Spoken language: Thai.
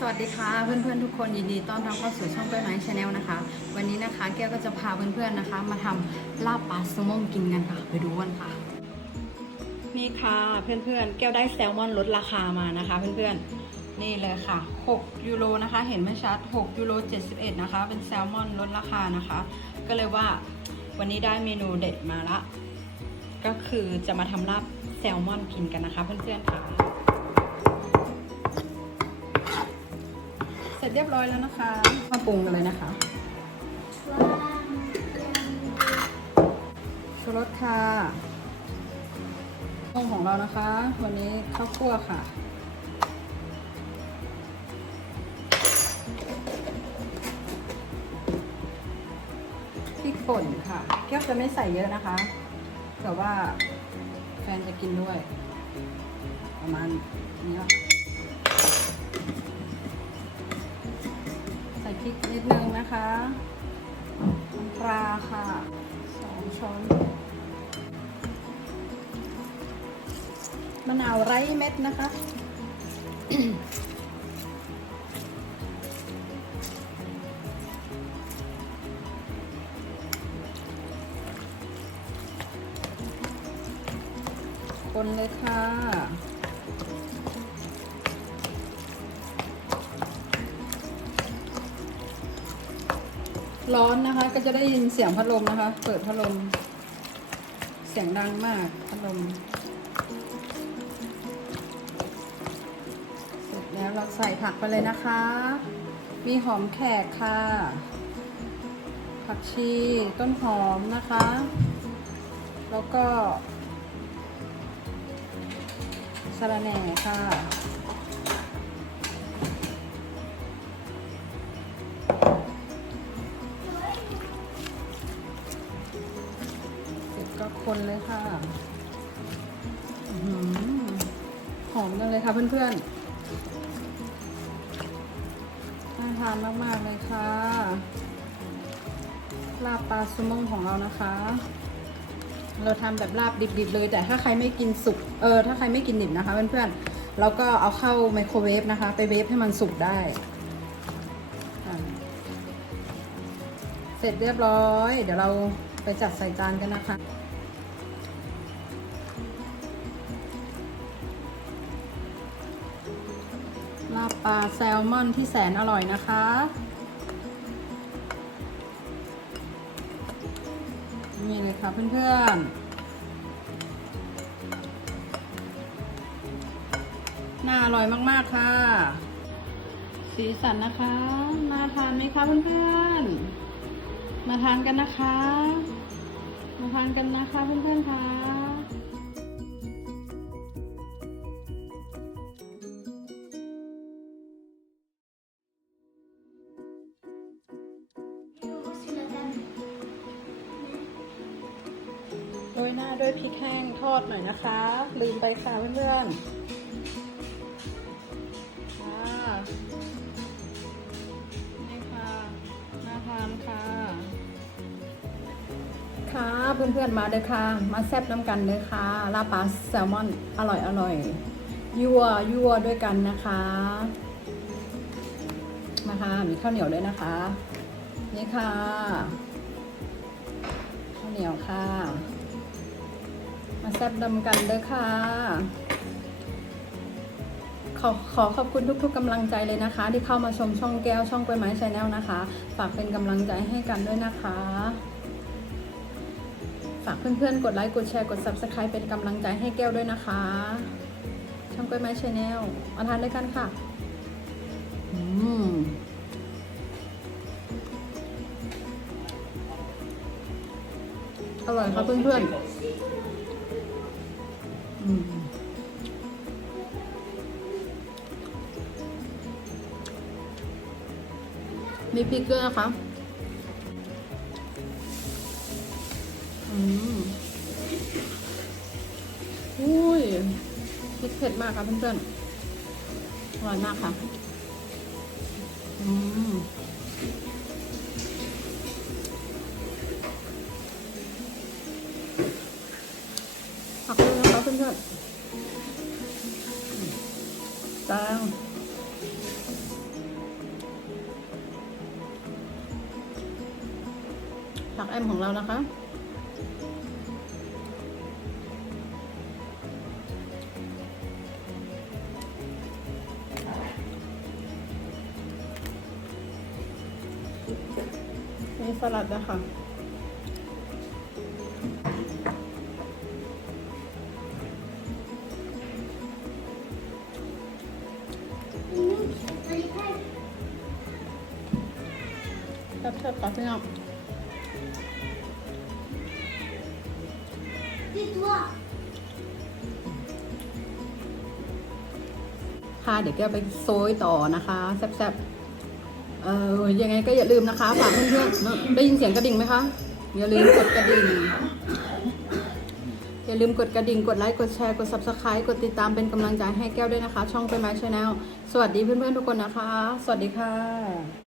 สวัสดีค่ะเพื่อนๆทุกคนยินดีต้อนรับเข้าสู่ช่องกล้ไม้ชาแนลนะคะ วันนี้นะคะแก้วก็จะพาเพื่อนๆนะคะ มาทำลาบปลาแซลมอนกินกันค่ะไปดูกันค่ะ นี่ค่ะเพื่อนๆแก้วได้แซลมอนลดราคามานะคะ เพื่อนๆนี่เลยค่ะ 6 ยูโรนะคะ เห็นไหมชัด 6 ยูโร 71 นะคะ เป็นแซลมอนลดราคานะคะ ก็เลยว่าวันนี้ได้เมนูเด็ดมาละ ก็คือจะมาทำลาบแซลมอนกินกันนะคะ เพื่อนๆค่ะ เรียบร้อยแล้วนะคะ มาปรุงกันเลยนะคะชูรสค่ะต้มของเรานะคะ วันนี้ข้าวคั่วค่ะพริกป่นค่ะแก้วจะไม่ใส่เยอะนะคะ แต่ว่าแฟนจะกินด้วย ประมาณนี้ พริกนิดนึงนะคะน้ำปลาค่ะสองช้อนมะนาวไร้เม็ดนะคะ คนเลยค่ะ ร้อนนะคะ ก็จะได้ยินเสียงพัดลมนะคะ เปิดพัดลม เสียงดังมากพัดลม เสร็จแล้วเราใส่ผักไปเลยนะคะ มีหอมแขกค่ะ ผักชี ต้นหอมนะคะ แล้วก็สะระแหน่ค่ะ ก็คนเลยค่ะหอมจังเลยค่ะเพื่อนๆน่าทานมากๆเลยค่ะ ลาบปลาซูมงของเรานะคะ เราทำแบบลาบดิบๆเลย แต่ถ้าใครไม่กินสุก เออ ถ้าใครไม่กินดิบนะคะเพื่อนๆเราก็เอาเข้าไมโครเวฟนะคะ ไปเวฟให้มันสุกได้เสร็จเรียบร้อย เดี๋ยวเราไปจัดใส่จานกันนะคะ ปลาแซลมอนที่แสนอร่อยนะคะ นี่เลยค่ะเพื่อนๆ น่าอร่อยมากๆค่ะ สีสันนะคะน่าทานไหมคะเพื่อนๆ มาทานกันนะคะ มาทานกันนะคะเพื่อนๆค่ะ ยหน้าด้วยพริกแห้งทอดหน่อยนะคะ ลืมไปค่ะเพื่อนๆค่ะนี่ค่ะน่าทานค่ะ ค่ะเพื่อนๆมาเด้อค่ะ มาแซ่บน้ำกันเลยค่ะลาบปลาแซลมอนอร่อยอร่อยยั่วยั่วด้วยกันนะคะมาค่ะมีข้าวเหนียวด้วยนะคะ นี่ค่ะ ข้าวเหนียวค่ะ มาแซ่บดำกันเด้อค่ะ ขอขอขอบคุณทุกๆกำลังใจเลยนะคะ ที่เข้ามาชมช่องแก้วช่องกล้วยไม้ชาแนลนะคะ ฝากเป็นกำลังใจให้กันด้วยนะคะ ฝากเพื่อนๆ กดไลค์ กดแชร์ กด subscribe เป็นกำลังใจให้แก้วด้วยนะคะ ช่องกล้วยไม้ชาแนลมาทานด้วยกันค่ะ อืมอร่อยครับเพื่อนๆ มีพริกด้วยนะคะ อืมอุ้ยพริกเผ็ดมากค่ะเพื่อนๆอร่อยมากค่ะ อืม พื่อนๆตามผักแอมของเรานะคะมีสลัดนะคะ แซ่บๆค่ะพี่น้องค่ะเดี๋ยวแกไปโซยต่อนะคะ แซ่บๆเอ่อยังไงก็อย่าลืมนะคะฝากเพื่อนๆได้ยินเสียงกระดิ่งไหมคะอย่าลืมกดกระดิ่งอย่าลืมกดกระดิ่ง กดไลค์ กดแชร์ กด subscribe กดติดตามเป็นกำลังใจให้แก้วด้วยนะคะ ช่องไปไม้ชาแนลสวัสดีเพื่อนๆทุกคนนะคะ สวัสดีค่ะ